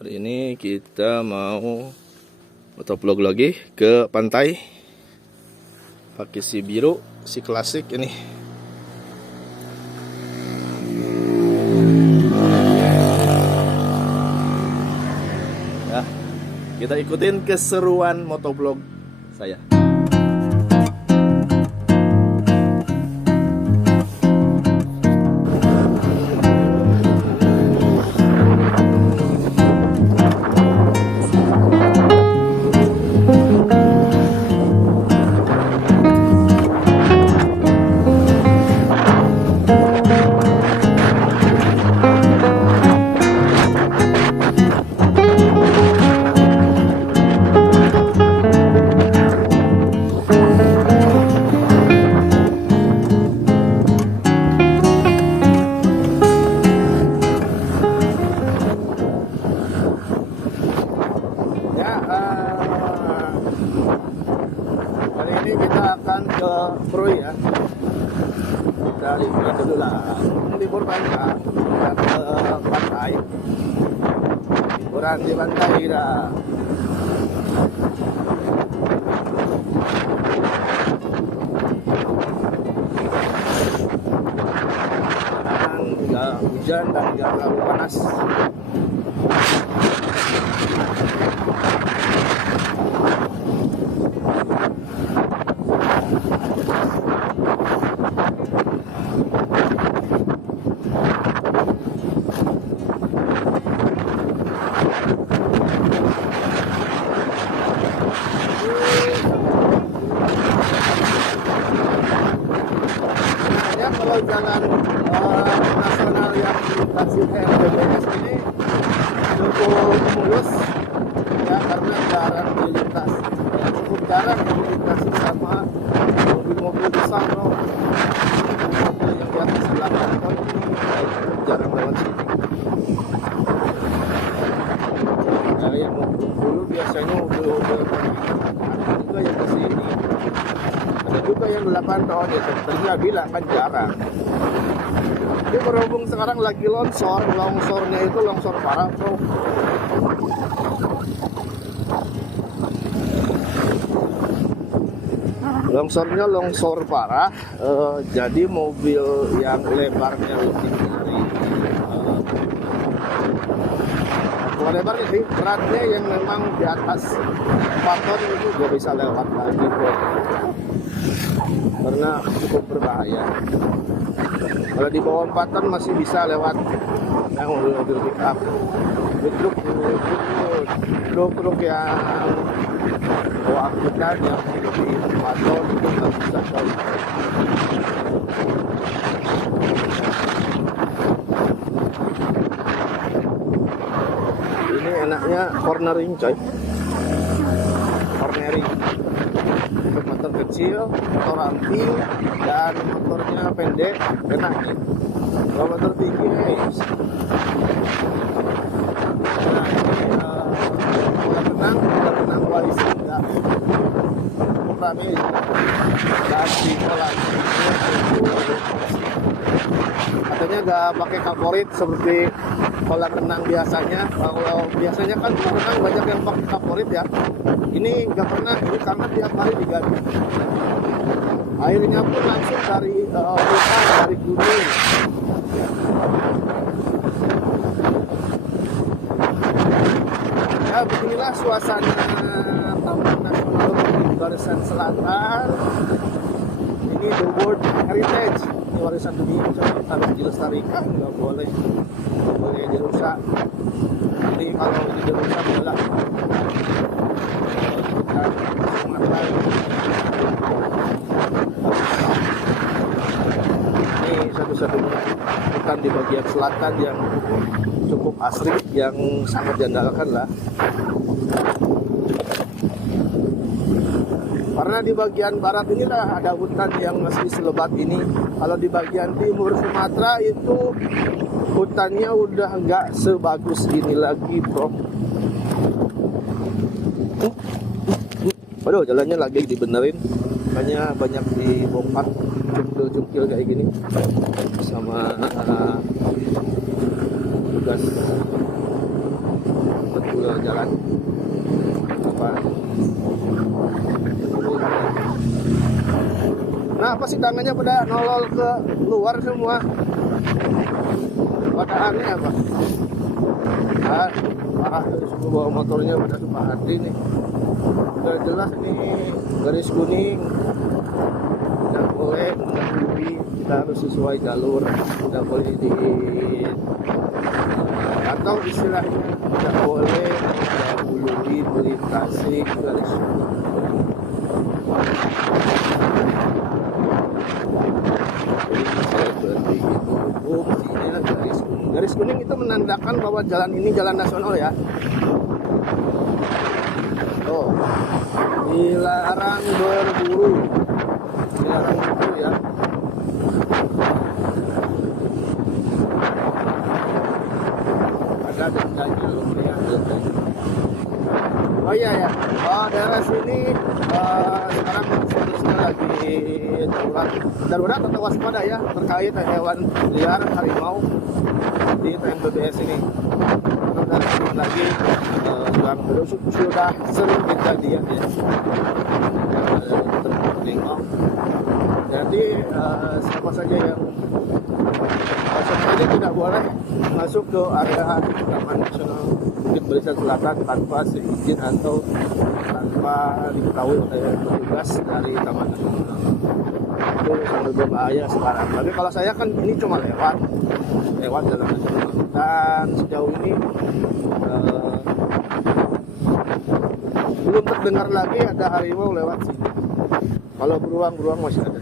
Hari ini kita mau motovlog lagi ke pantai. Pakai si biru, si klasik ini. Ya, kita ikutin keseruan motovlog saya. Kali ini kita akan ke Krui ya. Kita liburan dulu lah. Libur panjang kita ke pantai. Liburan di pantai kita. Sekarang nggak hujan dan nggak terlalu panas. Kalau jalan nasional yang dilintasi RBBS ini cukup mulus ya, karena jarang dilintas, cukup jarang dilintasi sama mobil-mobil besar loh. Yang di atas 8 ton cukup jarang lewat sini. Nah, yang dulu biasanya mobil-mobil juga yang ke sini. Ada juga yang 8 ton ya, tentunya bilang kan jarang. Ini berhubung sekarang lagi longsornya itu longsor parah bro. Longsornya longsor parah, jadi mobil yang lebarnya lebih dari bukan lebarnya sih, beratnya yang memang di atas 4 ton itu gak bisa lewat lagi bro, karena cukup berbahaya. Kalau di bawah 4 ton masih bisa lewat yang mobil-mobil pick up. Truk yang bawa angkutan yang lebih 4 ton itu nggak bisa lewat. Ini enaknya cornering coy, cornering. Untuk motor kecil, motor ramping, dan motornya pendek, enak nih. Kalau motor tinggi, nah ini udah tenang wali sehingga rame dan di kolam katanya gak pakai kaporit seperti kolam renang biasanya. Kalau biasanya kan kolam renang banyak yang pakai kaporit ya, ini nggak pernah, ini karena tiap hari diganti. Airnya pun langsung dari hutan, dari gunung. Ya beginilah suasana Taman Nasional Barisan Selatan. Ini the World Heritage, ini warisan dunia, harus dilestarikan, nggak boleh dirusak. Jadi kalau ini dirusak adalah ini satu-satunya hutan di bagian selatan yang cukup asri, yang sangat diandalkan lah. Karena di bagian barat inilah ada hutan yang masih selebat ini. Kalau di bagian timur Sumatera itu hutannya udah nggak sebagus ini lagi bro. Waduh, jalannya lagi dibenerin, makanya banyak dibongkar cungkil-cungkil kayak gini sama tugas jalan apa. Nah, apa sih tangannya pada nolol ke luar semua? Pada aneh apa? Nah, parah dari semua bawa motornya pada suka hati nih. Udah jelas nih garis kuning. Tidak boleh mendahului, kita harus sesuai jalur. Tidak boleh di atau istilahnya tidak boleh mendahului melintasi garis kuning. Garis kuning itu menandakan bahwa jalan ini jalan nasional ya. Oh, dilarang berburu, dilarang berburu ya. Ada dendanya, lumayan dendanya. Oh iya ya, daerah sini sekarang statusnya lagi darurat atau waspada ya terkait hewan liar harimau di TMBBS ini. Dan lagi yang sudah sering kejadian ya terjadi. Jadi siapa saja yang tidak boleh masuk ke area Taman Nasional Bukit Barisan Selatan tanpa seizin atau tanpa diketahui oleh petugas dari Taman Nasional. Itu sangat berbahaya sekarang. Tapi kalau saya kan ini cuma lewat jalan nasional dan sejauh ini belum terdengar lagi ada harimau lewat sini. Kalau beruang masih ada.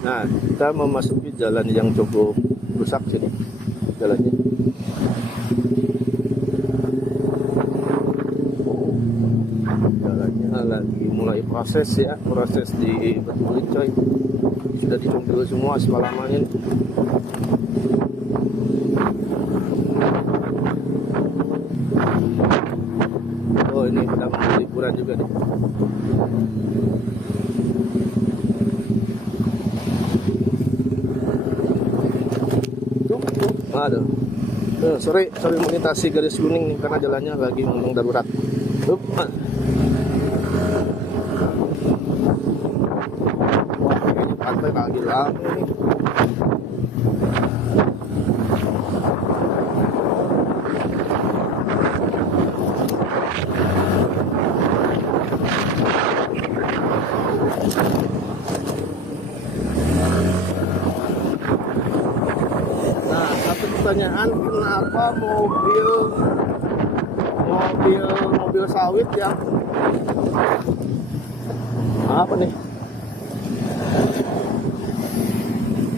Nah, kita memasuki jalan yang cukup rusak sini jalannya. Jalannya lagi mulai proses dibetulin coy. Sudah dicungkil semua semalaman ini. Oh, ini sudah mau liburan juga nih. Aduh. Sorry melintasi garis kuning nih karena jalannya lagi memang darurat. Wah, ini pantai lagi lama nih. Pertanyaan, kenapa mobil sawit yang apa nih?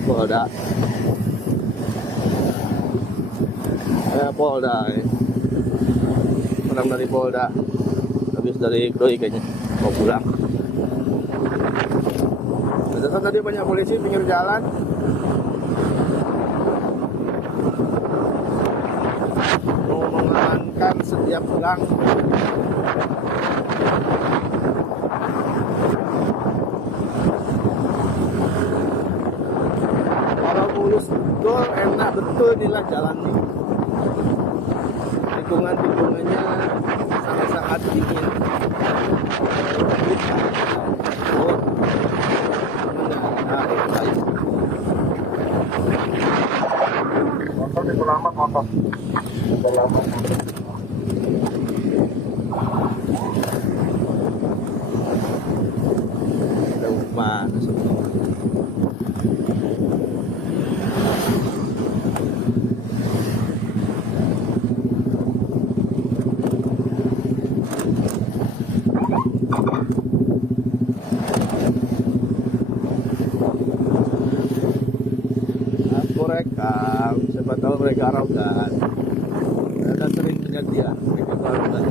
Polda. Polda. Orang dari Polda. Habis dari Doi kayaknya mau pulang. Tadi banyak polisi pinggir jalan. Mengamankan setiap gang. Kalau mulus betul, enak betul inilah jalannya. Tikungannya sangat-sangat dingin. Oh, motor di selamat motor. Selamat. Ada umpan semua. Aku rekam, siapa tahu mereka arogan. Ada sering kejadian mereka arogan.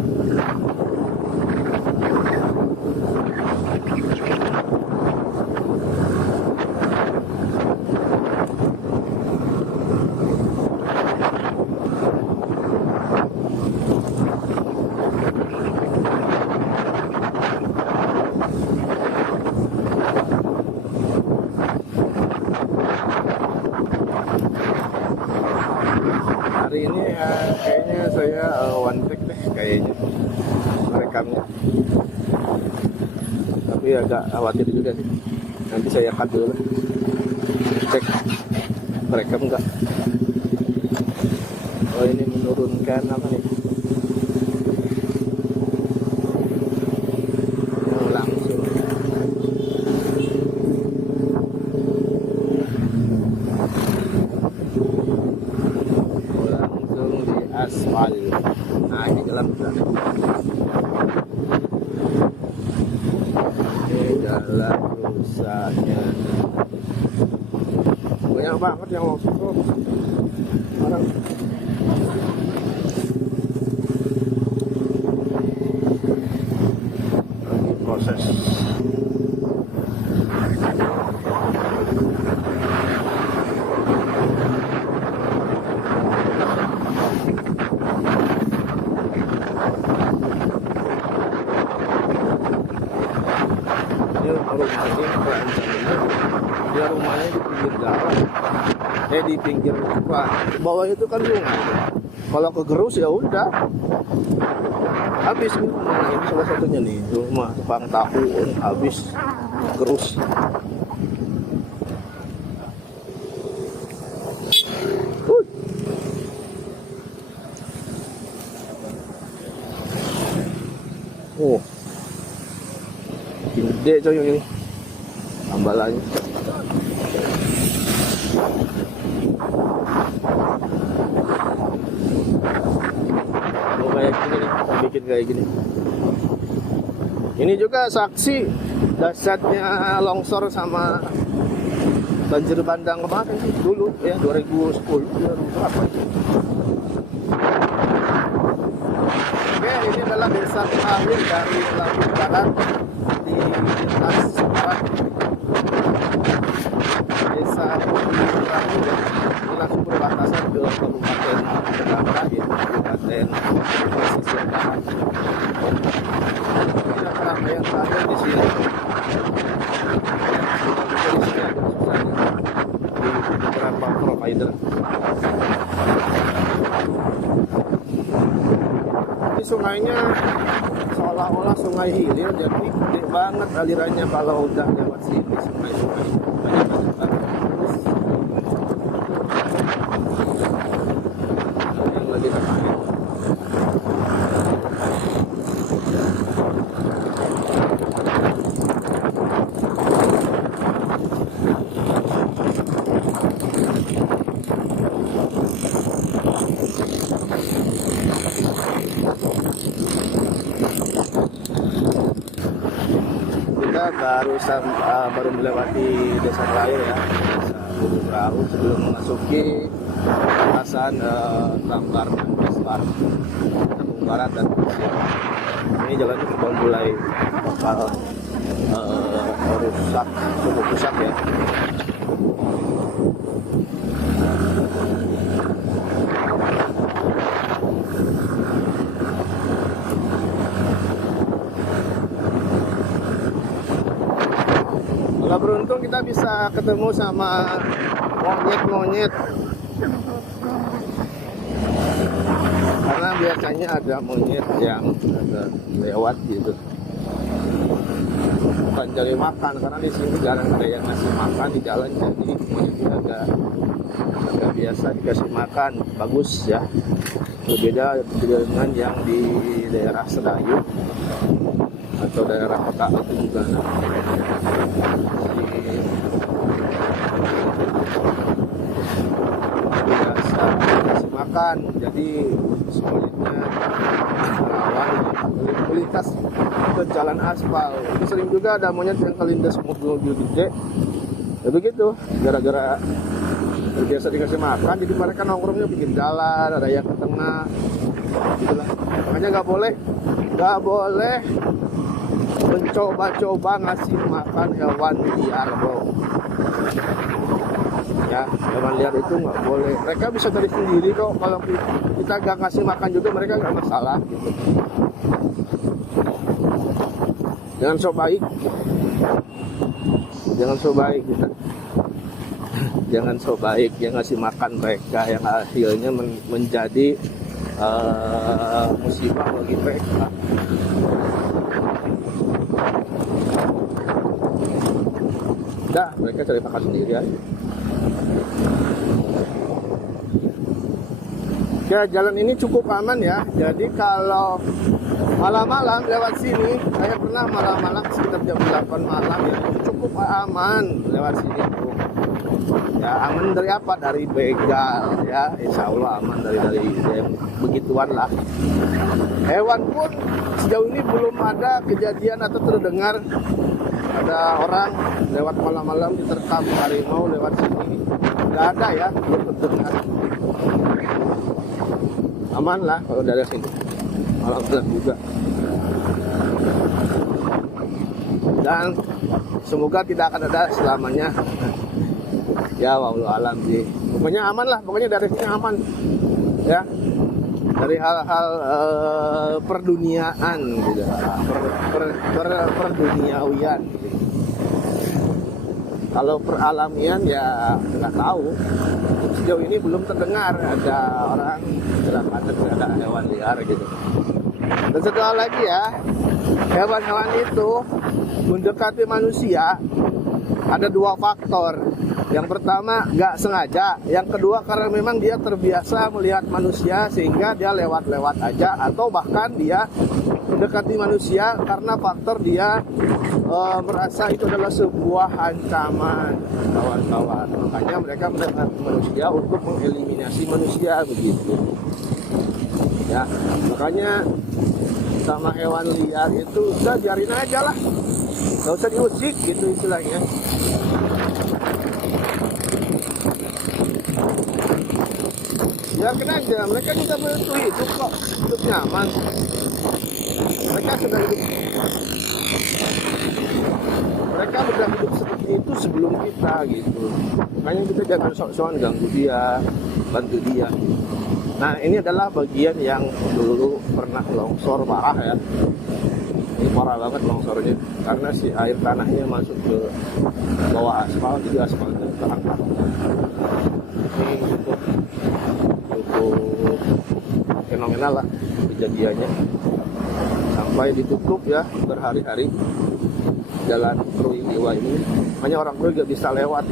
Tapi agak khawatir juga sih. Nanti saya cut dulu, cek mereka enggak. Oh, ini menurunkan apa nih? Langsung. Langsung di aspal. Nah, ini jalan sana. Ini jalan rusaknya. Banyak banget yang longsor tuh. Orang lagi proses. Dia rumah ini perancangannya, dia rumahnya di pinggir jalan, di pinggir apa? Bawah itu kan sungai. Kalau kegerus ya udah habis. Nah, ini salah satunya nih, rumah tukang tahu habis gerus. Oh, gede coy ini tambalannya. Oh, kayak gini nih, kita bikin kayak gini. Ini juga saksi dahsyatnya longsor sama banjir bandang kemarin sih, dulu ya 2010 2008. Oke, ini adalah desa terakhir dari Lampung Barat di lintas barat. Desa terakhir ini langsung berbatasan ke Kabupaten Jakarta, yaitu Kabupaten Pesisir Barat. Ini adalah yang terakhir di sini. Di sini agak susahnya di beberapa provider. Ini sungainya seolah-olah sungai hilir, jadi gede banget alirannya kalau udah lewat sini. Sungai-sungai banyak banget. Yang lagi termain. Baru melewati desa terakhir ya, desa Gunung Rahu, sebelum memasuki kawasan Lambar dan Besbar, Lampung Barat dan Pesisir. Ini jalannya sudah mulai rusak, cukup rusak ya. Kalau beruntung kita bisa ketemu sama monyet-monyet, karena biasanya ada monyet yang lewat gitu, bukan cari makan, karena di sini jarang ada yang ngasih makan di jalan, jadi monyetnya agak biasa dikasih makan, bagus ya. Berbeda dengan yang di daerah Sedayu atau daerah kota itu juga biasa kasih makan, jadi semuanya rawan melintas ke jalan aspal. Itu sering juga ada monyet yang kelindas mobil gede ya begitu, gara-gara terbiasa dikasih makan, jadi mereka nongkrongnya bikin jalan, ada yang ke tengah gitulah. Makanya nggak boleh mencoba-coba ngasih makan hewan liar, bro. Ya, hewan liar itu nggak boleh. Mereka bisa cari sendiri kok. Kalau kita nggak ngasih makan juga, mereka nggak masalah gitu. Jangan so baik kita. Jangan so baik yang ngasih makan mereka, yang hasilnya menjadi musibah bagi mereka. mereka cari makan sendirian. Ya, jalan ini cukup aman ya. Jadi kalau malam-malam lewat sini, saya pernah malam-malam sekitar jam 8 malam ya, cukup aman lewat sini tuh. Ya, aman dari apa? Dari begal ya, insya Allah aman dari begituan lah. Hewan pun sejauh ini belum ada kejadian atau terdengar ada orang lewat malam-malam diterkam harimau lewat sini. Nggak ada ya, belum terdengar. Aman lah kalau dari sini malam-malam juga. Dan semoga tidak akan ada selamanya. Ya wallahu alam sih. Pokoknya aman lah, pokoknya dari sini aman. Ya. Dari hal-hal perduniaan gitu. Perduniawian gitu. Kalau peralamian ya nggak tahu. Sejauh ini belum terdengar ada orang kecelakaan terhadap hewan liar gitu. Dan satu lagi ya, hewan-hewan itu mendekati manusia ada dua faktor. Yang pertama nggak sengaja, yang kedua karena memang dia terbiasa melihat manusia sehingga dia lewat-lewat aja, atau bahkan dia mendekati manusia karena faktor dia merasa itu adalah sebuah ancaman, kawan-kawan. Makanya mereka mendekati manusia untuk mengeliminasi manusia begitu. Ya, makanya sama hewan liar itu udah biarin aja lah, nggak usah diusik gitu istilahnya. Biarkan aja, mereka juga butuh hidup kok, hidup nyaman. Mereka sudah hidup seperti itu sebelum kita gitu. Makanya kita jangan sok-sokan ganggu dia, bantu dia. Nah, ini adalah bagian yang dulu pernah longsor parah ya. Ini parah banget longsornya karena si air tanahnya masuk ke bawah aspal, jadi aspalnya terangkat. Ini cukup fenomenal lah kejadiannya. Sampai ditutup ya berhari-hari jalan Krui Iwa ini. Makanya orang Krui gak bisa lewat.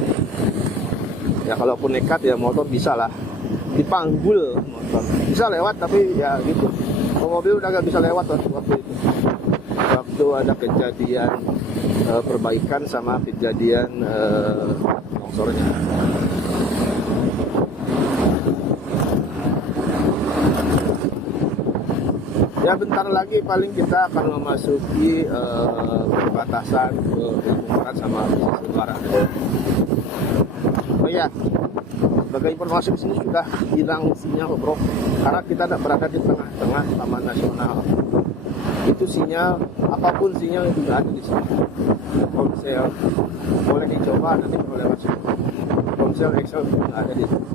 Ya kalaupun nekat ya motor bisa lah. Dipanggul motor. Bisa lewat tapi ya gitu. Mobil udah gak bisa lewat waktu itu. Waktu ada kejadian perbaikan sama kejadian longsornya. Ya bentar lagi paling kita akan memasuki perbatasan ke Lampung Barat sama Pesisir Barat. Oh iya, sebagai informasi di sini sudah hilang sinyal bro, karena kita tidak berada di tengah-tengah Taman Nasional. Itu sinyal, apapun sinyal itu tidak ada di sini. Ponsel boleh dicoba nanti kalau lewat sini. Ponsel Excel tidak ada di sini.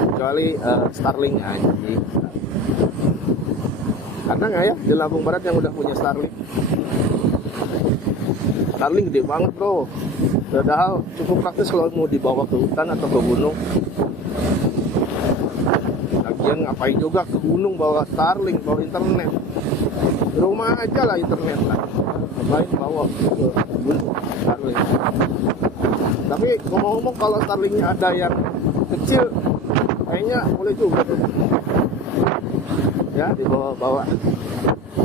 Kecuali Starlink aja. Ada nggak ya di Lampung Barat yang udah punya Starlink? Starlink gede banget bro. Padahal cukup praktis kalau mau dibawa ke hutan atau ke gunung. Lagian ngapain juga ke gunung bawa Starlink, bawa internet. Di rumah aja lah internet lah. Ngapain bawa ke gunung Starlink. Tapi ngomong-ngomong kalau Starlinknya ada yang kecil, kayaknya boleh juga tuh. Ya dibawa-bawa.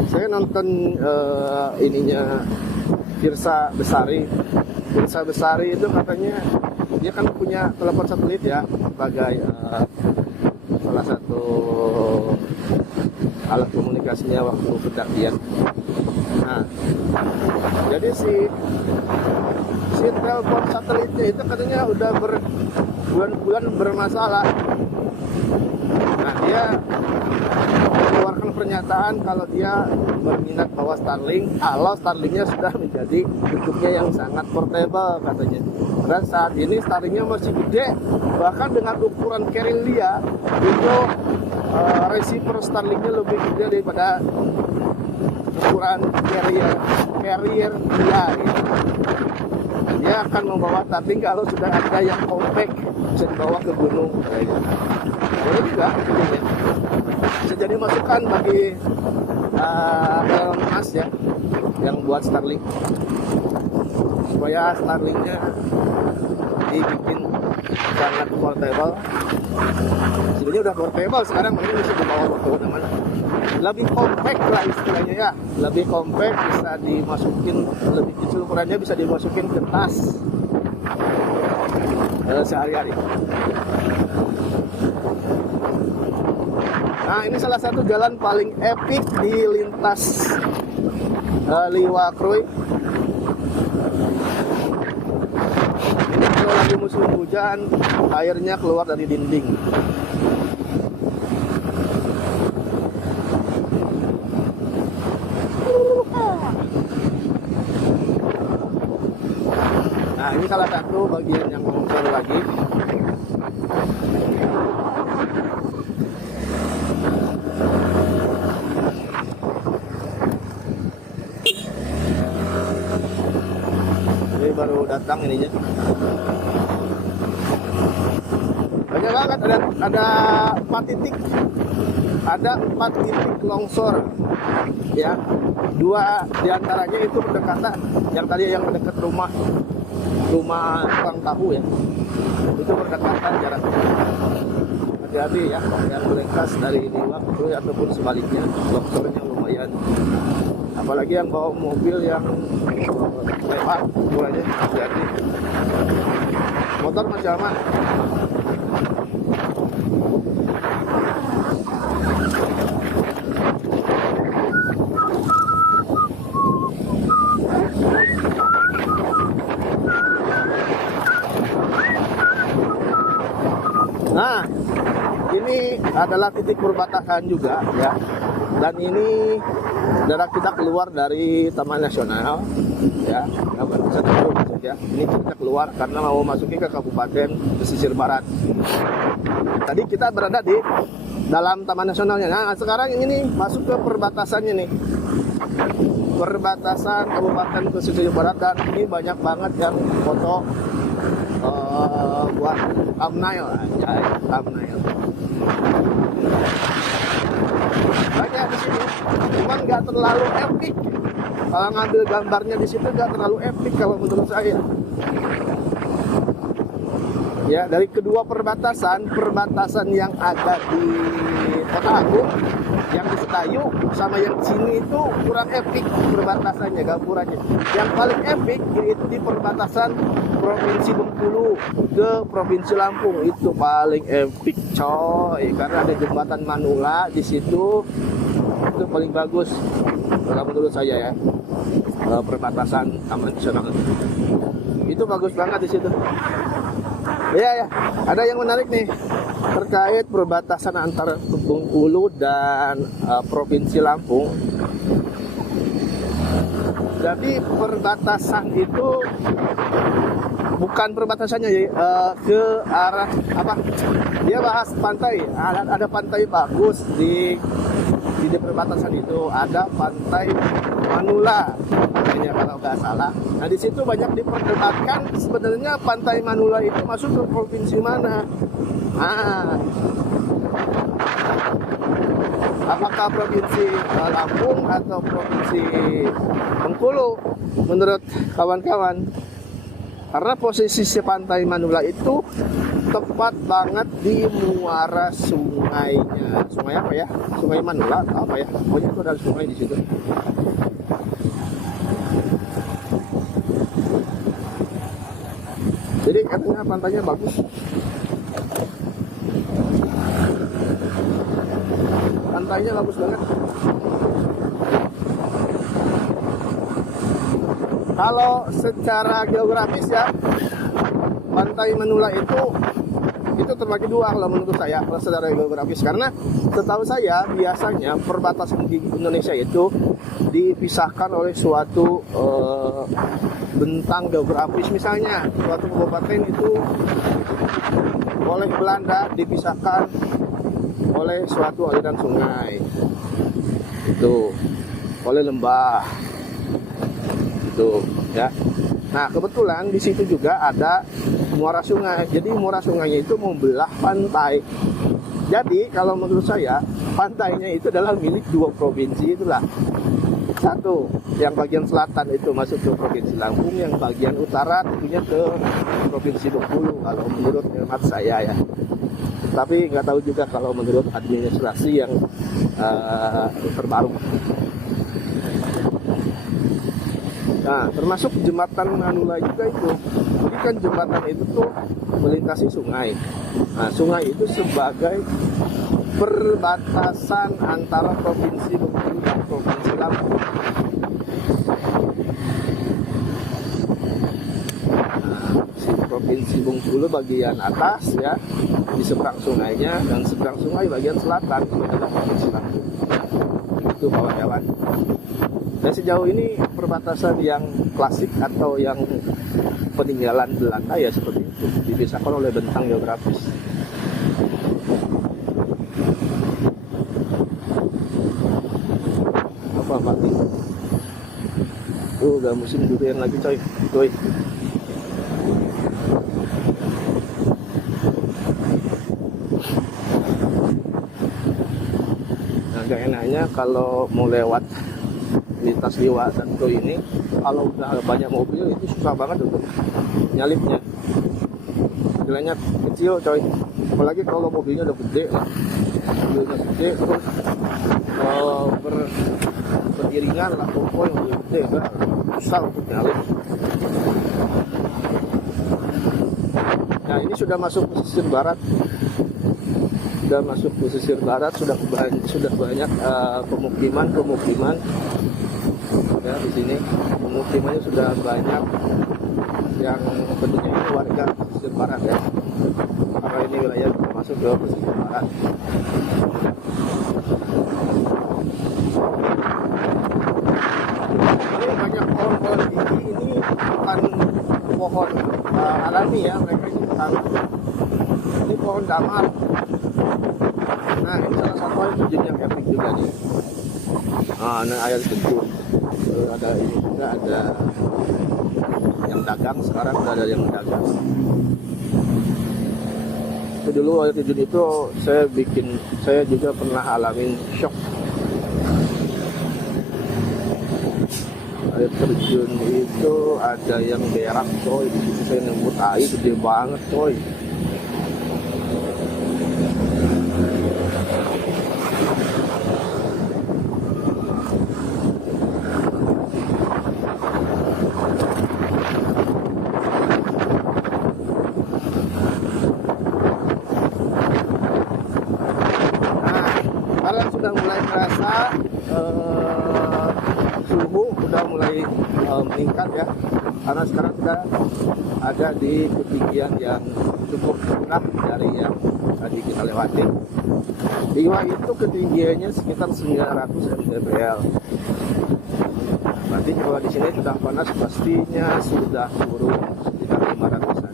Saya nonton ininya Firsa Besari. Firsa Besari itu katanya dia kan punya telepon satelit ya sebagai salah satu alat komunikasinya waktu pendakian. Nah, jadi si telepon satelitnya itu katanya udah berbulan-bulan bermasalah. Nah, dia mengeluarkan pernyataan kalau dia berminat bawa Starlink kalau Starlinknya sudah menjadi bentuknya yang sangat portable katanya. Dan saat ini Starlinknya masih gede, bahkan dengan ukuran carrier dia itu receiver Starlinknya lebih gede daripada ukuran carrier dia gitu. Dia akan membawa Starlink kalau sudah ada yang compact bisa dibawa ke gunung gitu. Boleh juga gitu. Bisa jadi masukan bagi Elon Musk ya yang buat Starlink. supaya Starlinknya dibikin sangat portable. Sebenarnya udah portable sekarang, mungkin bisa dibawa kemana-mana. Lebih compact lah istilahnya ya, lebih compact, bisa dimasukin, lebih kecil ukurannya, bisa dimasukin ke tas sehari-hari. Nah, ini salah satu jalan paling epic di lintas Liwa Krui. Ini kalau lagi musim hujan, airnya keluar dari dinding. Nah, ini salah satu bagian yang longsor lagi. Ini baru datang ininya. Banyak banget, ada 4 titik. Ada 4 titik longsor. Ya. 2 diantaranya itu berdekatan. Yang tadi yang dekat rumah tukang tahu ya, itu berdekatan jaraknya. Hati-hati ya, yang melintas dari Liwa Krui ataupun sebaliknya, longsornya lumayan. Apalagi yang bawa mobil yang lewat, mulanya hati-hati. Motor masih aman. Nah, ini adalah titik perbatasan juga ya. Dan ini daerah kita keluar dari Taman Nasional ya. Ya. Ini kita keluar karena mau masuki ke Kabupaten Pesisir Barat. Tadi kita berada di dalam Taman Nasionalnya. Nah, sekarang ini nih masuk ke perbatasannya nih. Perbatasan Kabupaten Pesisir Barat, dan ini banyak banget yang foto buat thumbnail aja, thumbnail. Banyak di sini, cuman nggak terlalu epic. Kalau ngambil gambarnya di situ nggak terlalu epic kalau menurut saya. Ya, dari kedua perbatasan yang ada di Kota Agung, yang di Setayu sama yang di sini itu kurang epic perbatasannya, gamburannya. Yang paling epic yaitu di perbatasan Provinsi Bengkulu ke Provinsi Lampung, itu paling epic coy, karena ada jembatan Manula di situ, itu paling bagus kalau menurut saya ya. Perbatasan Taman Nasional itu bagus banget di situ. Ya, ada yang menarik nih terkait perbatasan antara Bengkulu dan Provinsi Lampung. Jadi perbatasan itu bukan perbatasannya ya, ke arah apa? Dia bahas pantai. Ada pantai bagus di perbatasan itu. Ada pantai Manula, namanya kalau nggak salah. Nah, di situ banyak diperdebatkan sebenarnya pantai Manula itu masuk ke provinsi mana. Apakah provinsi Lampung atau provinsi Bengkulu menurut kawan-kawan? Karena posisi pantai Manula itu tepat banget di muara sungainya. Sungai apa ya? Sungai Manula atau apa ya? Pokoknya itu ada sungai di situ. Jadi katanya pantainya bagus. Pantainya bagus banget. Kalau secara geografis ya, pantai Manula itu terbagi dua kalau menurut saya, kalau secara geografis. Karena setahu saya biasanya perbatasan di Indonesia itu dipisahkan oleh suatu bentang geografis. Misalnya suatu kabupaten itu oleh Belanda dipisahkan oleh suatu aliran sungai, itu oleh lembah, itu ya. Nah, kebetulan di situ juga ada muara sungai. Jadi muara sungainya itu membelah pantai. Jadi kalau menurut saya pantainya itu adalah milik dua provinsi itulah. Satu, yang bagian selatan itu masuk ke Provinsi Lampung, yang bagian utara tentunya ke Provinsi Bengkulu kalau menurut hemat saya ya. Tapi nggak tahu juga kalau menurut administrasi yang terbaru. Nah, termasuk jembatan Manula juga itu. Jadi kan jembatan itu tuh melintasi sungai. Nah, sungai itu sebagai perbatasan antara Provinsi Bengkulu dan Provinsi Lampung. Nah, si Provinsi Bengkulu bagian atas ya, di seberang sungainya, dan seberang sungai bagian selatan itu adalah Provinsi Lampung. Itu kawan-kawan. Dan sejauh ini perbatasan yang klasik atau yang peninggalan Belanda ya seperti itu, dipisahkan oleh bentang geografis. Apa mati? Udah musim durian lagi coy. Nah, gak enaknya kalau mau lewat lintas Liwa Santo ini, kalau udah banyak mobil itu susah banget untuk nyalipnya. Jalannya kecil coy, apalagi kalau mobilnya udah gede lah, mobilnya gede terus beriringan lah, konvoy yang lebih gede kan, susah untuk nyalip. Nah, ini sudah masuk pesisir barat, sudah banyak pemukiman ya di sini. Pemukimannya sudah banyak yang tentunya ini warga pesisir barat ya, karena ini wilayah masuk ke pesisir barat. Ini banyak pohon-pohon tinggi, ini bukan pohon alami ya, mereka ini ini pohon damar. Nah, ini salah satu jenis yang epic juga nih. Nah, ini air terjun. Ada ini juga, ada yang dagang, sekarang udah ada yang dagang. Itu dulu air terjun itu saya juga pernah alamin shock. Air terjun itu ada yang berak coy, di situ saya nembut air gede banget coy. Sudah mulai terasa suhu udah mulai meningkat ya, karena sekarang sudah ada di ketinggian yang cukup rendah dari yang tadi kita lewati. Liwa itu ketinggiannya sekitar 900 mdpl. Berarti kalau di sini sudah panas, pastinya sudah turun sekitar 500-an.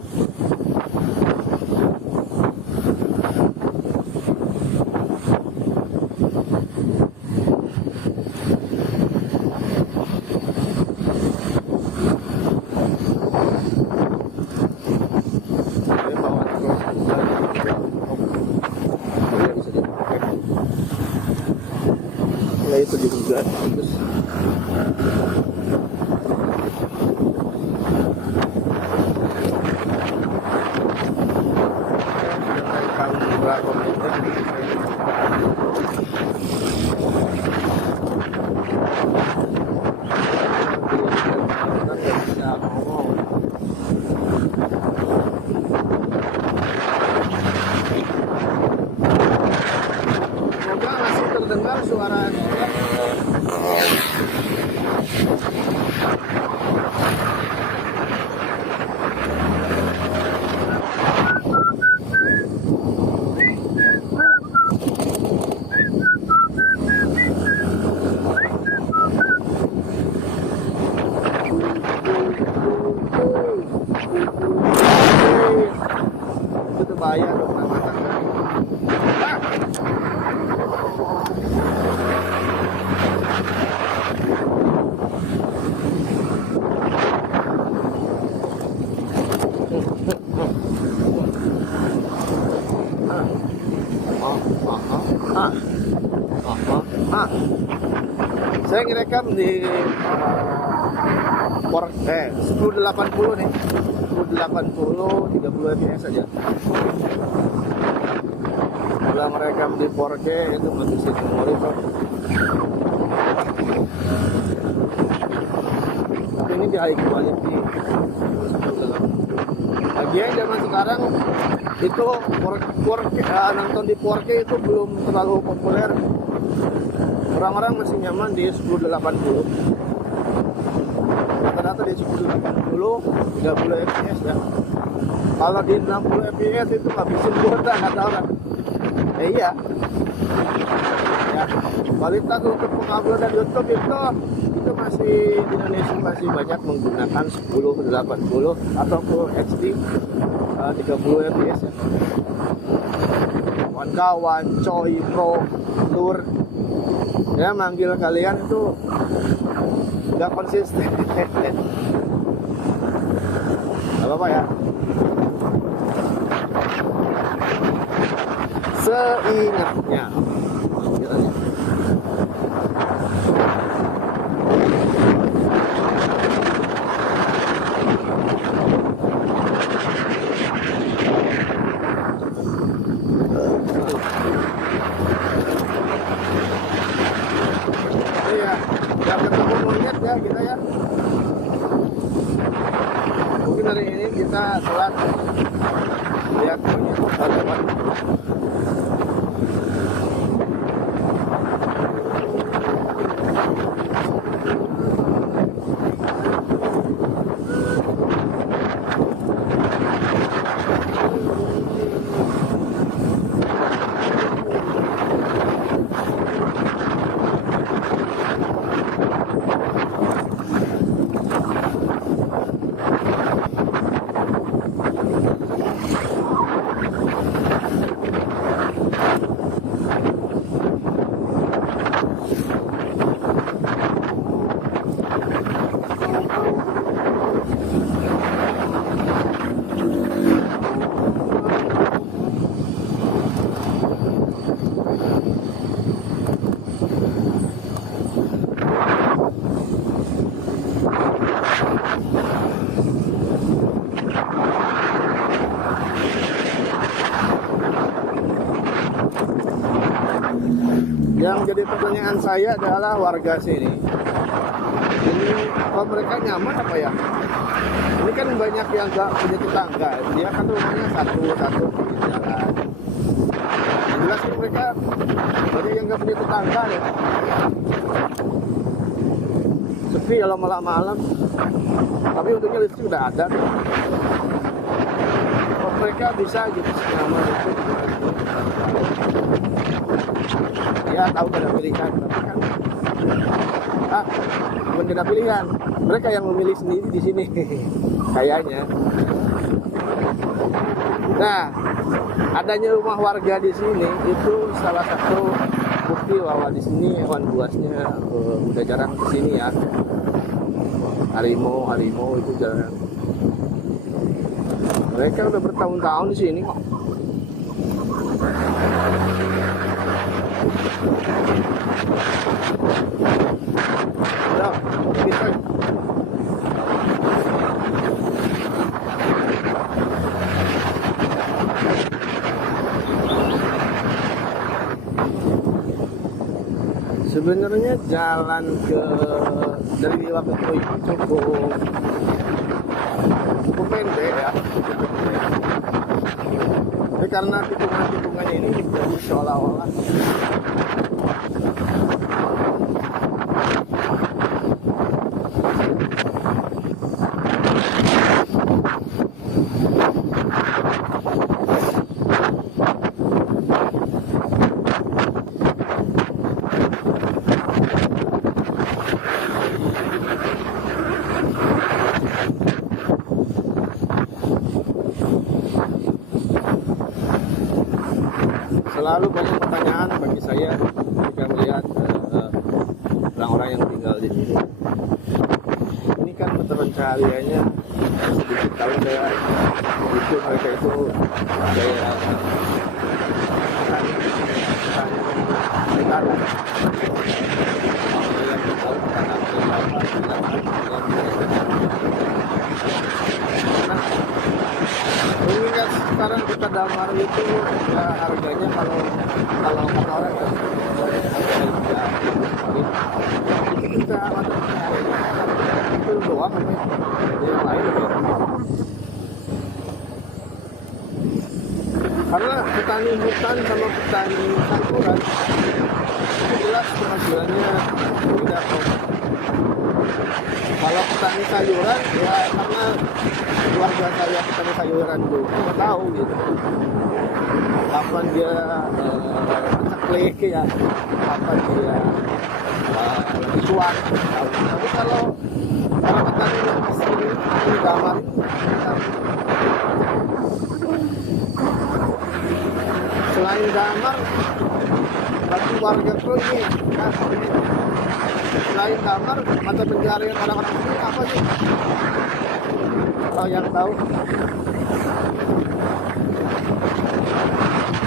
Itu juga terus semoga masih terdengar suara. Itu bahaya dong, mata kali. Saya ngerekam di 1080 nih, 1080 30 fps aja. Kalau merekam di 4K itu ngabisin memori kok. Tapi ini di high quality. Lagian zaman sekarang itu 4K, nonton di 4K itu belum terlalu populer. Orang-orang masih nyaman di 1080. Rata-rata di 1080 30 fps ya. Kalau di 60 fps itu ngabisin kuota, kata orang. Iya. Ya, kualitas untuk penguploadan YouTube itu masih di Indonesia masih banyak menggunakan 1080 atau Full HD 30 fps ya. Kawan-kawan, coy, pro, lur, ya manggil kalian itu nggak konsisten. Gak apa-apa ya. Seingatnya manggilnya. Iya, nggak ketemu monyet ya kita ya. Mungkin hari ini kita telat lihat monyet lewat. Yang jadi pertanyaan saya adalah warga sini. Ini kalau mereka nyaman apa ya? Ini kan banyak yang nggak punya tetangga. Dia kan rumahnya satu di jalan. Jelas kan mereka banyak yang nggak punya tetangga ya. Sepi kalau malam-malam. Tapi untungnya listrik udah ada. Kalau mereka bisa gitu nyaman itu. Ya tahu ada pilihan, tapi kan bukan tidak pilihan, mereka yang memilih sendiri di sini kayaknya. Nah, adanya rumah warga di sini itu salah satu bukti bahwa di sini hewan buasnya udah jarang ke sini ya. Harimau itu jarang. Mereka udah bertahun-tahun di sini kok. Udah, kita sebenarnya jalan dari Liwak ke Koi cukup pendek ya. Tapi karena tikungannya ini jadi seolah-olah selalu banyak pertanyaan bagi saya ketika melihat orang-orang yang tinggal di sini. Ini kan mata pencahariannya sedikit tahu saya itu mereka itu gaya taruh tahu tentang apa karena mengingat sekarang kita damar itu ya harganya kalau kata orang kan kita itu doang apa yang lain ya. Karena petani hutan sama petani sayuran itu jelas penghasilannya beda kok. Kalau petani sayuran ya karena keluarga saya petani sayuran dulu nggak tahu gitu kapan dia ceklek ya, kapan dia lagi cuan tahu. Tapi kalau petani yang di sini di kamar selain damar bagi warga tuh ini kan, selain damar mata pencarian orang-orang ini apa sih kalau yang tahu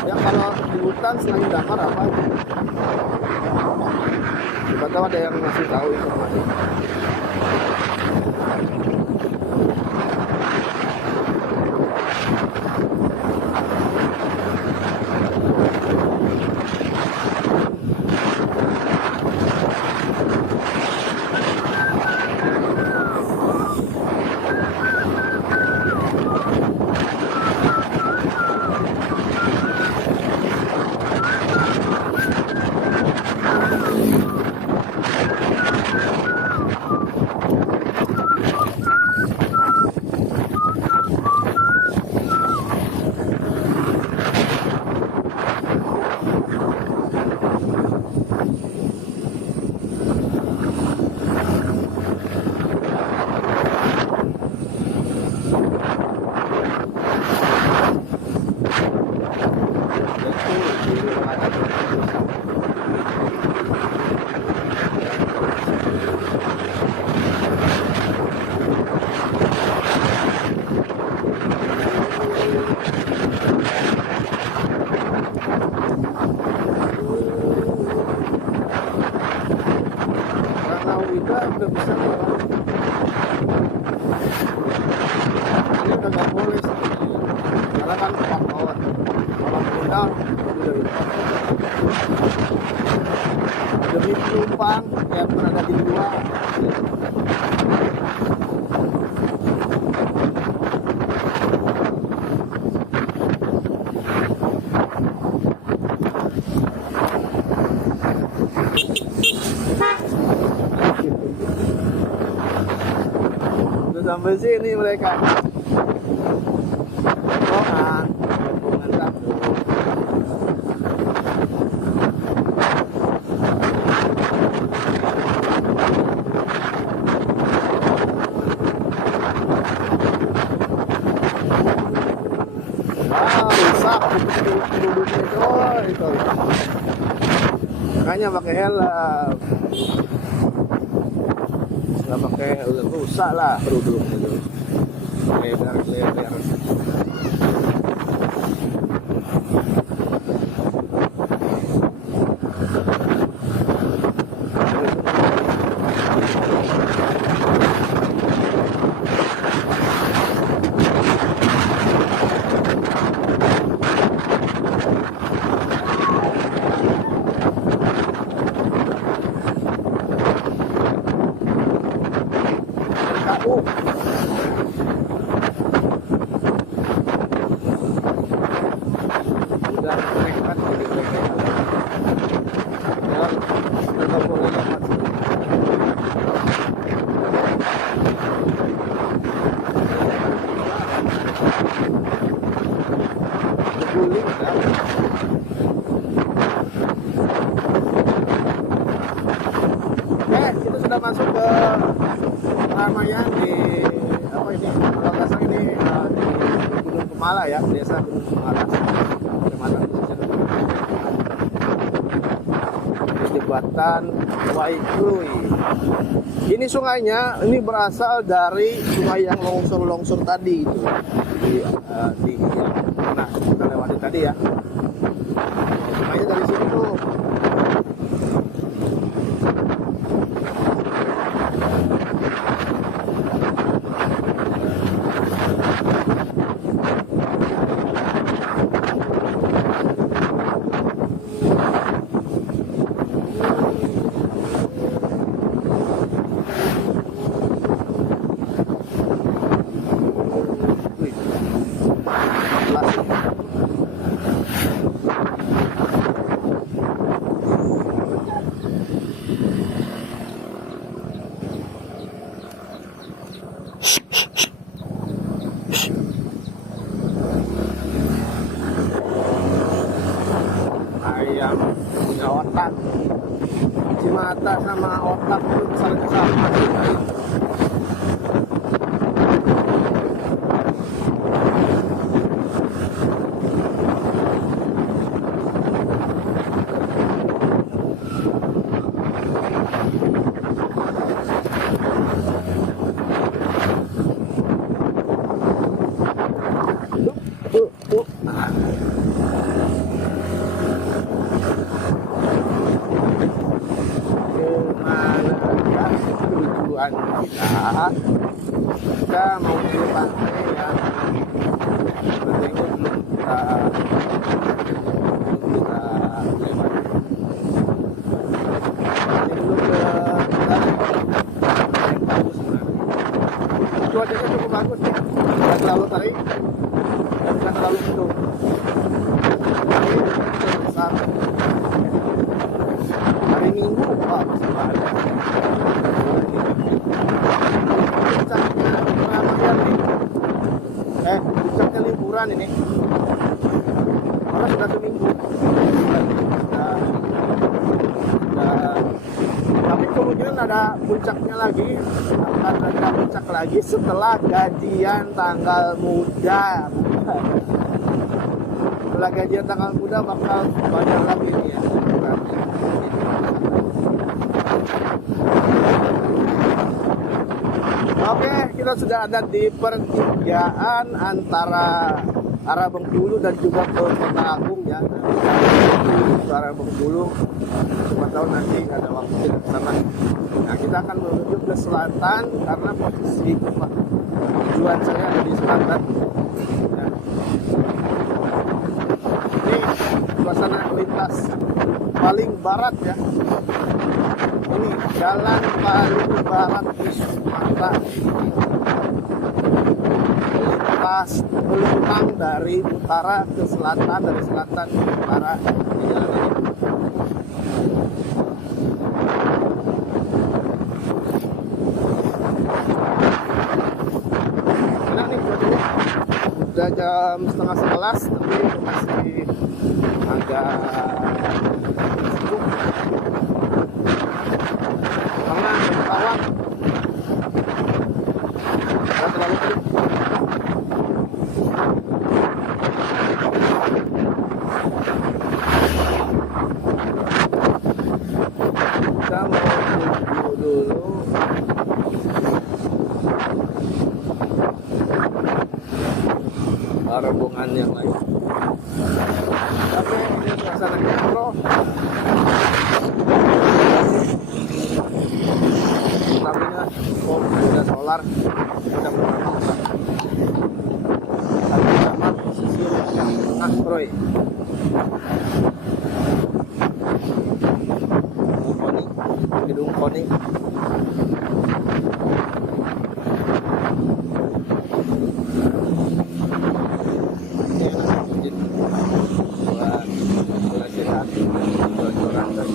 ya kalau di hutan selain damar apa siapa tahu ada yang masih tahu informasi. Udah bisa ini udah nggak boleh sih karena kan faktor kalau undang demi penumpang yang berada di luar sampai sini mereka rombongan satu rusak penduduknya itu makanya pakai helm. Nggak pakai helm rusak lah penduduknya itu lebar. Udah mereka jadi mereka ya kita boleh dapat guling kita sudah masuk ke Ramayana di apa ini kalau nggak salah ini di Gunung Pemala ya, desa Gunung Pemala Jembatan Waikului. Ini sungainya ini berasal dari sungai yang longsor tadi itu di yang pernah kita lewati tadi ya. Sungainya dari sini tuh. Ayam punya otak. Cuci mata sama otak itu besarnya sama. Tuh. Tujuan kita mau ke pantai yang pentingnya belum kita lewati. Ini dulu ke kita yang bagus sebenarnya. Cuacanya cukup bagus ya, tidak terlalu terik dan tidak terlalu mendung. Ini besar. Hari Minggu, wah masih ada. Puncaknya liburan ini, malah sudah seminggu. Tapi kemungkinan ada puncaknya lagi, akan ada puncak lagi setelah gajian tanggal muda. Setelah gajian tanggal muda bakal banyak lagi nih ya. Oke, kita sudah ada di pertigaan antara arah Bengkulu dan juga ke Kota Agung ya. Ke arah Bengkulu, cuma tahu nanti ada waktu kita ke sana. Nah, kita akan menuju ke selatan karena posisi tujuan saya ada di selatan. Nah, ini suasana lintas paling barat ya. Ini jalan paling barat di Sumatera. Lintas melintang dari utara ke selatan, dari selatan ke utara di jalan ini. Enak nih cuacanya. Udah jam 10:30 tapi masih agak sejuk. Karena kawan tidak terlalu terik. Kita mau menuju dulu rombongan yang lain. Oke, ini suasananya bro. Lampunya udah solar, udah berapa? Sama posisi yang tengah bro. Gedung Koni. Ini enak masjid buat istirahat, jalan-jalan dan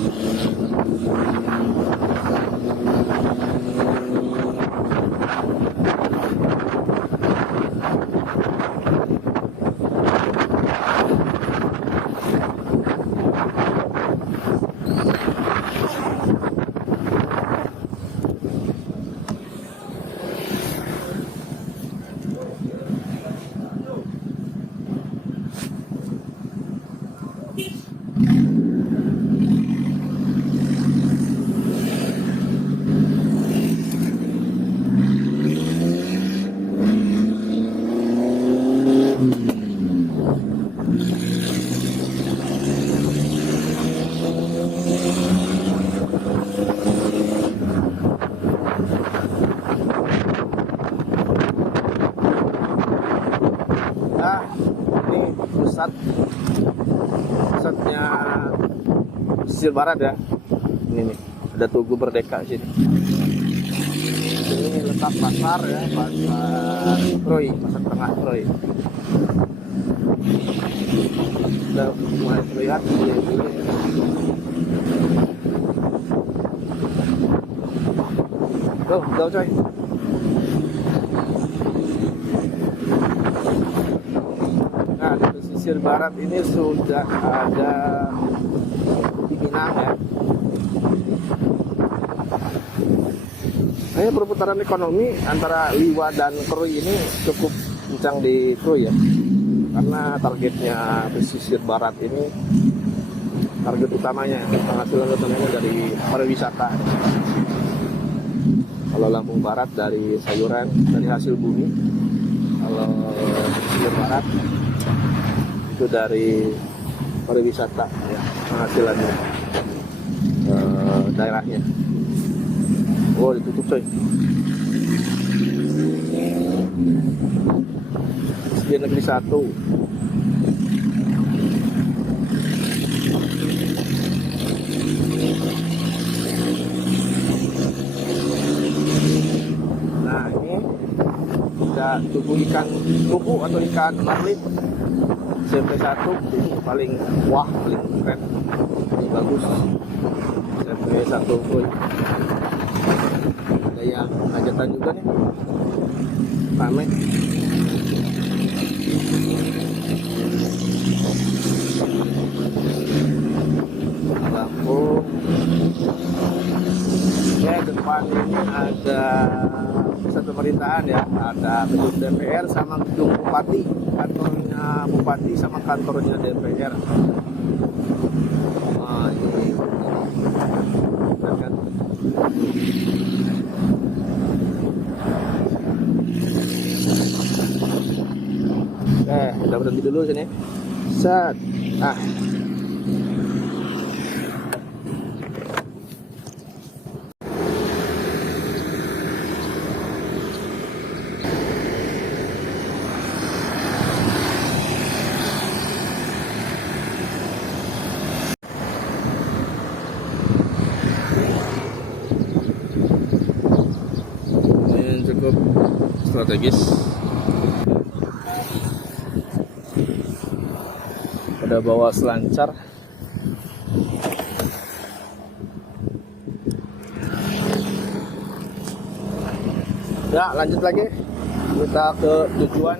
pusatnya pesisir barat ya. Ini nih, ada Tugu Merdeka sini. Ini letak pasar ya, pasar Kroy, pasar tengah Kroy. Sudah mulai terlihat bule-bule ya. Tuh, jauh coy. pesisir barat ini sudah ada di Minang ya. Ini perputaran ekonomi antara Liwa dan Krui ini cukup kencang di Krui ya, karena targetnya pesisir barat ini, target utamanya, penghasilan utamanya dari pariwisata. Kalau Lampung Barat dari sayuran, dari hasil bumi. Kalau pesisir barat itu dari pariwisata ya, penghasilannya daerahnya. Oh, ditutup coy. Di negeri 1. Nah, ini kita tubuh ikan tubuh atau ikan marlin SMP 1 ini paling wah, paling keren, paling bagus. SMP 1 pun ada yang hajatan juga nih, rame. Lampung ya, depan ini ada pusat pemerintahan ya, ada gedung DPR sama gedung bupati, kantornya bupati sama kantornya DPR. Nah, ini kan udah berhenti dulu sini. Set. Ini cukup strategis. Ada bawa selancar. Ya, lanjut lagi kita ke tujuan.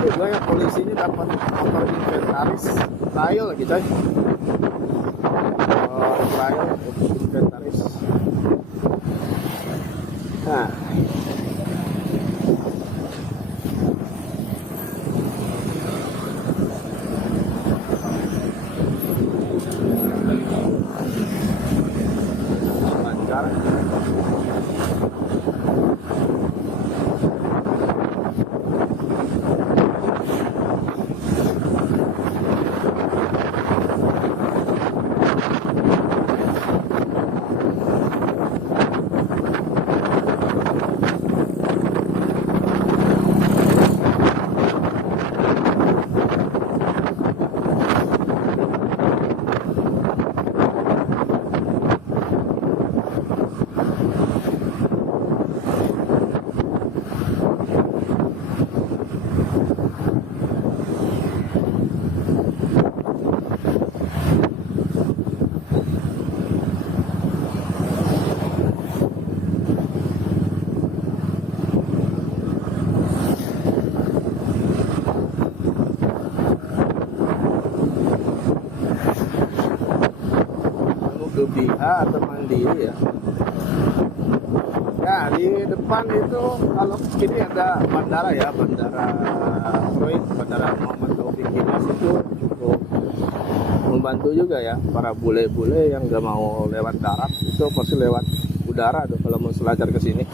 Juga ya, polisi ini dapat motor inventaris trial lagi coy. Trial inventaris. Nah, lancar. Ke BH atau Mandiri ya. Nah, di depan itu kalau sini ada bandara ya, bandara Krui, bandara Muhammad Taufik Kimas, itu cukup membantu juga ya para bule-bule yang nggak mau lewat darat, itu pasti lewat udara tuh kalau mau selancar ke sini.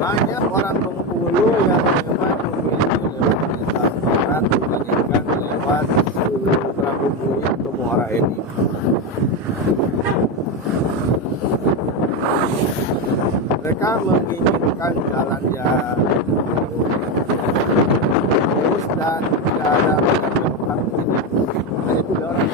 banyak orang Bengkulu yang memang memilih lewat kereta darat dibandingkan lewat Sukabumi atau Muara Enim. Mereka menginginkan jalan yang lurus dan tidak ada belok-belokan ini. Nah, itu dia orang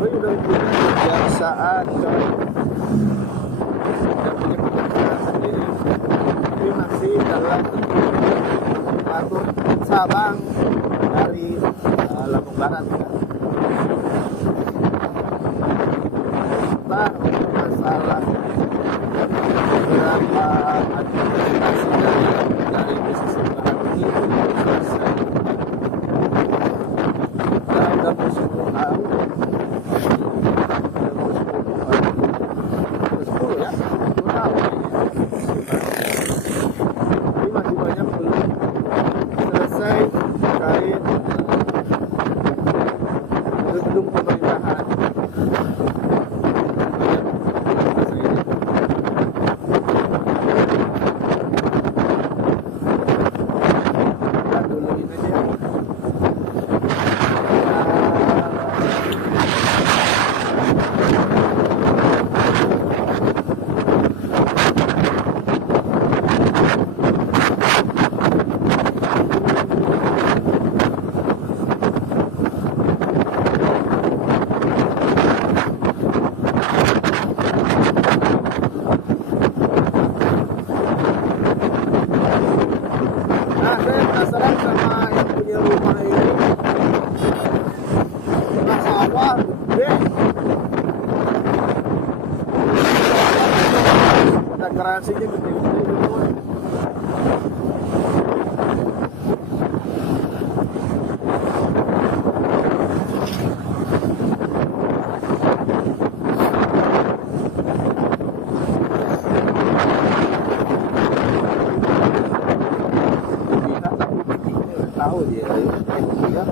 gue udah punya kebiasaan coy, udah punya pekerjaan sendiri, tapi masih dalam ngatur Sabang dari Lampung Barat ya. Entah untuk masalah berapa administrasi dari posisi barat ini belum selesai. Nah, udah mau 10 tahun. Gedung pemerintahan dan dulu ini dia penasaran sama yang punya rumah ini. Tengah sawah gede, dekorasinya gede-gede semua. Tahu dia yang dia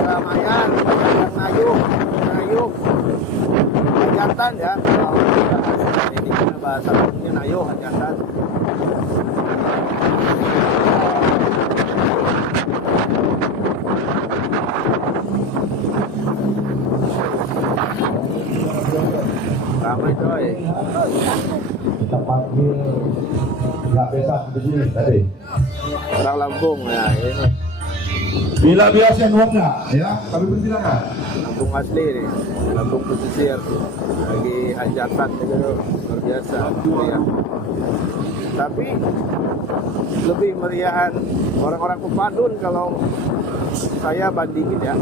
keramaian, ngayuh, hajatan ya. Kalau ini kita bahasa umumnya ngayuh, hajatan. Ramai coy. Kita panggil nggak besar di sini tadi. Orang Lampung ya ini. Bila biasa nuannya, ya kami persilakan. Lampung asli nih, Lampung pesisir. Lagi hajatan itu luar biasa. Ya. Tapi lebih meriahan orang-orang Pepadun kalau saya bandingin ya.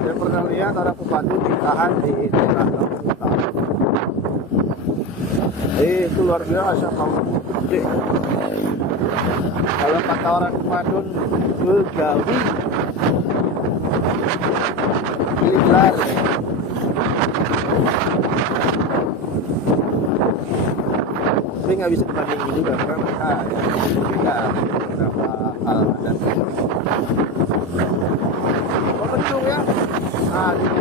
Saya pernah lihat orang Pepadun ditahan di daerah Lampung Utara. Itu luar biasa, mau gede. Kalau kata orang Pepadun, begawi, giliran. Tapi nggak bisa dibandingin juga karena mereka beda beberapa hal dan pentung ya. Aduh,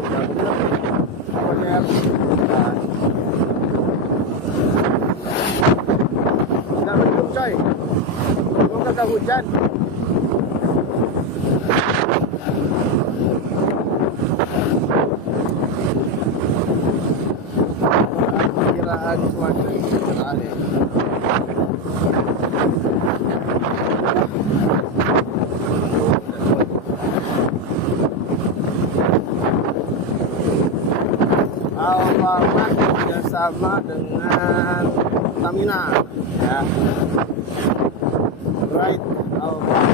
udah bilang pokoknya tidak pentung coy. Kok kagak hujan? Perkiraan cuaca ini aneh. Alfamart bekerjasama dengan Pertamina, ya. Right, Alfamart.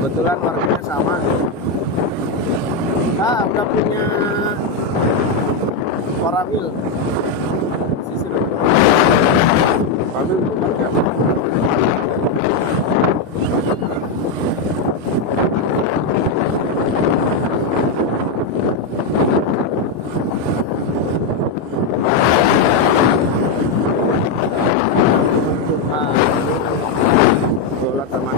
Kebetulan warnanya sama. Udah punya Waramil. Sisi Waramil bukan ya. Bola taman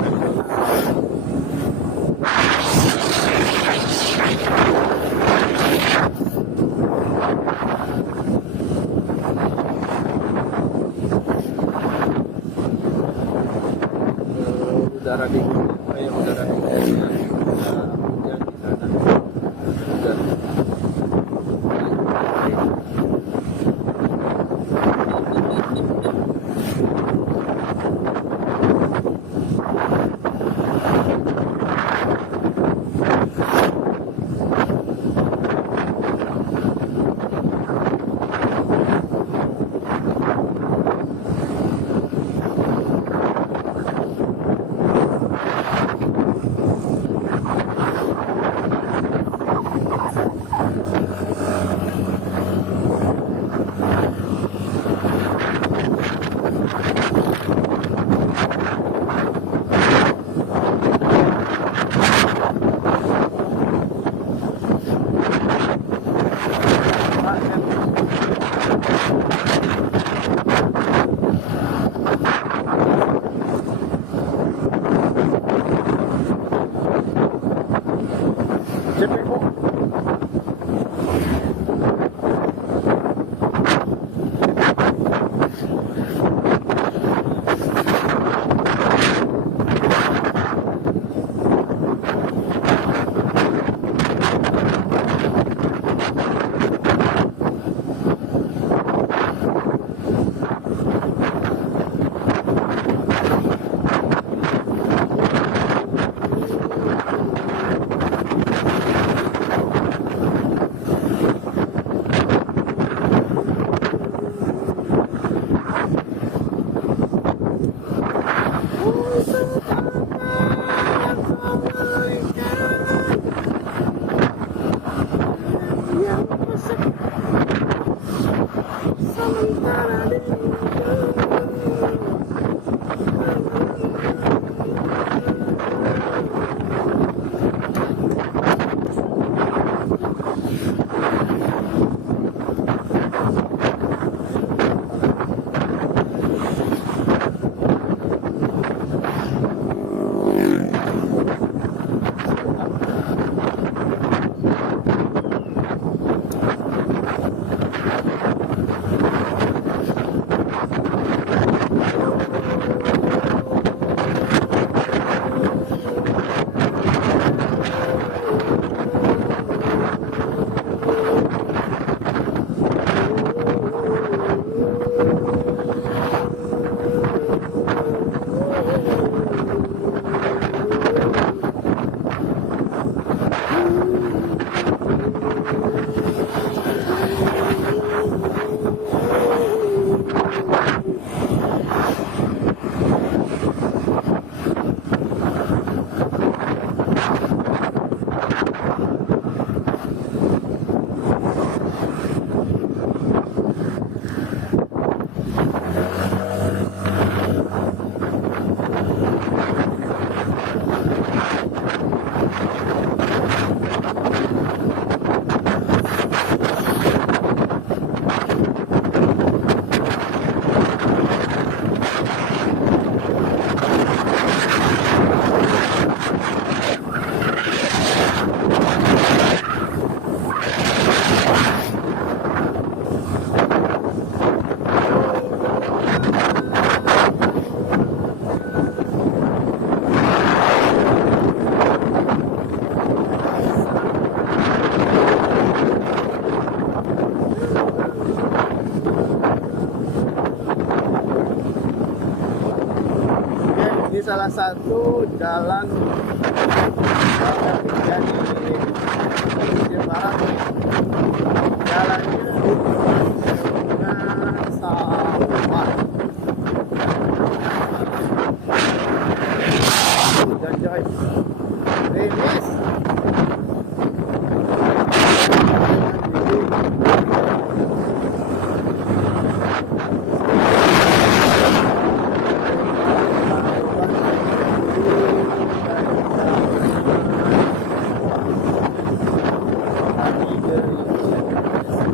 udara dingin, kayak udara dingin, hujan di sana. Hujan. salah satu jalan yang jadi Finish.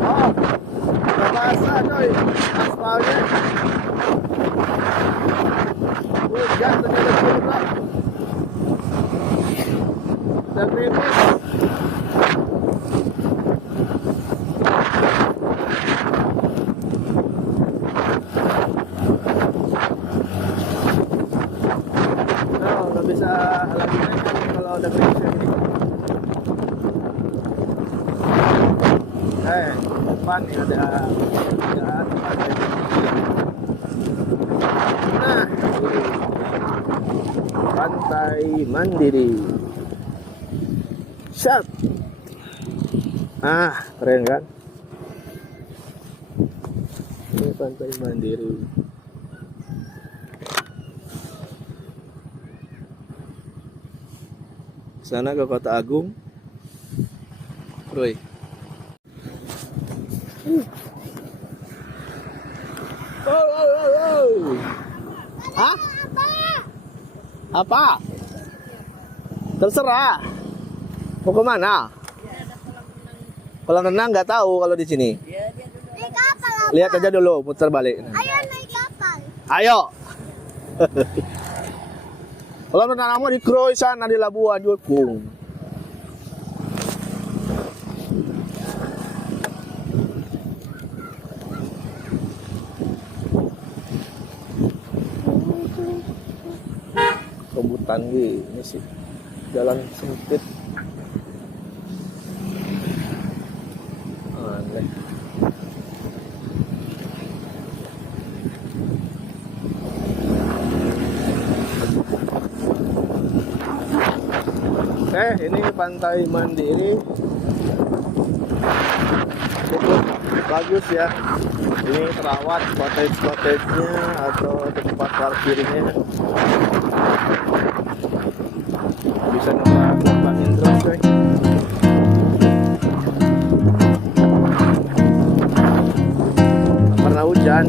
Oh, nabasa coy, aspalnya. Hujan ternyata juga. Dan finish. Oh, nggak bisa lagi naik kan kalau ada finish ini. Depan nih ada jalan pantai. Nah, ini Pantai Mandiri. Shot. Ah, keren kan? Ini Pantai Mandiri. Sana ke Kota Agung. Roy. Oh. Hah? Apa? Terserah. Mau kemana? Kolam renang nggak tahu kalau di sini. Naik kapal apa? Lihat aja dulu, putar balik. Ayo naik kapal. Ayo. Kolam renang mau di Kroy sana di Labuan Julkung. Kebutan ini sih jalan sempit. Aneh. Ini Pantai Mandiri cukup bagus ya. Ini terawat cottage-cottage-nya atau tempat parkirnya. Bisa ngebangin terus coy. Karena hujan.